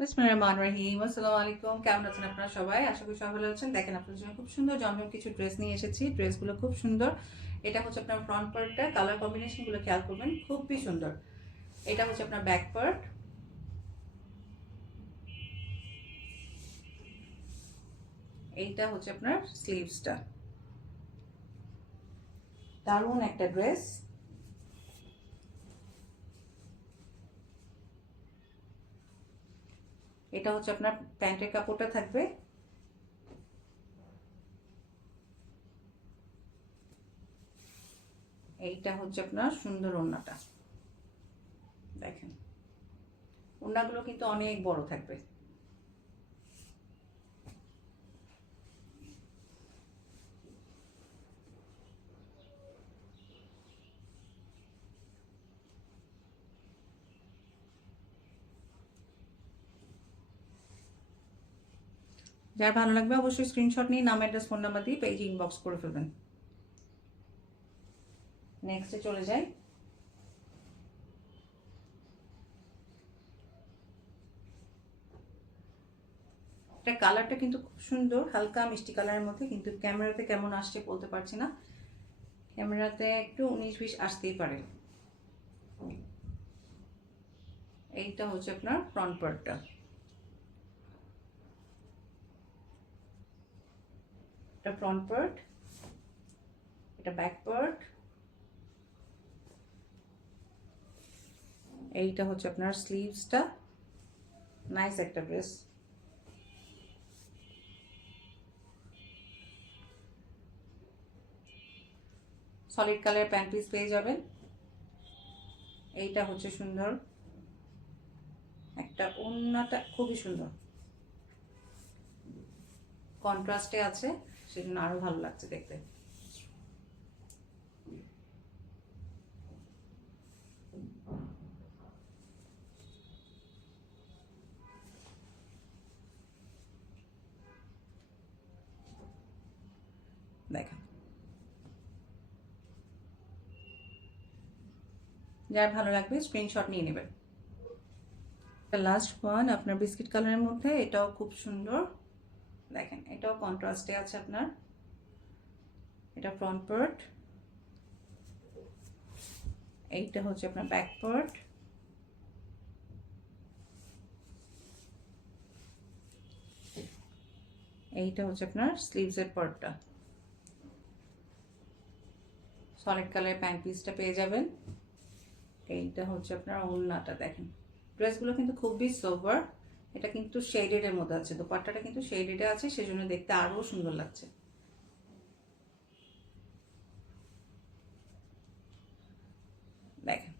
বিসমিল্লাহির রহমানির রহিম। আসসালামু আলাইকুম। কেমন আছেন আপনারা সবাই? আশা করি সবাই ভালো আছেন। দেখেন আপনাদের জন্য খুব সুন্দর জমজম কিছু ড্রেস নিয়ে এসেছি। ড্রেসগুলো খুব সুন্দর। এটা হচ্ছে আপনার ফ্রন্ট পার্টটা, কালার কম্বিনেশনগুলো খেয়াল করবেন, খুবই সুন্দর। এটা হচ্ছে আপনার ব্যাক পার্ট। এইটা হচ্ছে আপনার স্লিভসটা। দারুণ একটা ড্রেস। এটা হচ্ছে আপনার প্যান্টের কাপড়টা থাকবে। এইটা হচ্ছে আপনার সুন্দর ওড়নাটা। দেখেন ওড়নাগুলো কিন্তু অনেক বড় থাকবে। যার ভালো লাগবে অবশ্যই স্ক্রিনশট নিয়ে নাম, অ্যাড্রেস, ফোন নাম্বার দিয়ে পেজে ইনবক্স করে ফেলবেন। নেক্সটে চলে যাই। এটা কালারটা কিন্তু খুব সুন্দর, হালকা মিষ্টি কালারের মধ্যে, কিন্তু ক্যামেরাতে কেমন আসছে বলতে পারছি না। ক্যামেরাতে একটু 19-20 আসতেই পারে। এইটা হচ্ছে আপনার ফ্রন্ট পার্টটা। এটা ফ্রন্ট পার্ট, এটা ব্যাক পার্ট। এইটা হচ্ছে আপনার স্লিভসটা। নাইস একটা dress. Solid colour pant piece পেয়ে যাবেন। এইটা হচ্ছে সুন্দর একটা ওড়নাটা, খুবই সুন্দর কন্ট্রাস্টে আছে, সেজন্য আরো ভালো লাগছে দেখতে। দেখেন যার ভালো লাগবে স্ক্রিনশট নিয়ে নেবেন। লাস্ট ওয়ান আপনার বিস্কিট কালারের মধ্যে, এটাও খুব সুন্দর। দেখেন এটাও কন্ট্রাস্টে আছে আপনার। এটা ফ্রন্ট পার্ট, এইটা হচ্ছে আপনার ব্যাক পার্ট। এইটা হচ্ছে আপনার স্লিভসের পার্টটা। সলিড কালার প্যান্ট পিসটা পেয়ে যাবেন। এইটা হচ্ছে আপনার ওড়নাটা। দেখেন ড্রেসগুলো কিন্তু খুবই সোবার। এটা কিন্তু শেডেডের মধ্যে আছে, দোপাট্টাটা কিন্তু শেডেডে আছে, সেজন্য দেখতে আরো সুন্দর লাগছে। দেখেন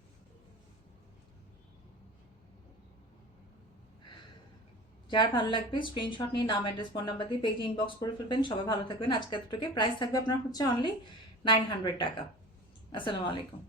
যার ভালো লাগবে স্ক্রিনশট নিয়ে নাম, অ্যাড্রেস, ফোন নাম্বার দিয়ে পেজে ইনবক্স করে ফেলবেন। সবাই ভালো থাকবেন। আজকে এতটুকু। প্রাইস থাকবে আপনার হচ্ছে অনলি 900 টাকা। আসসালামু আলাইকুম।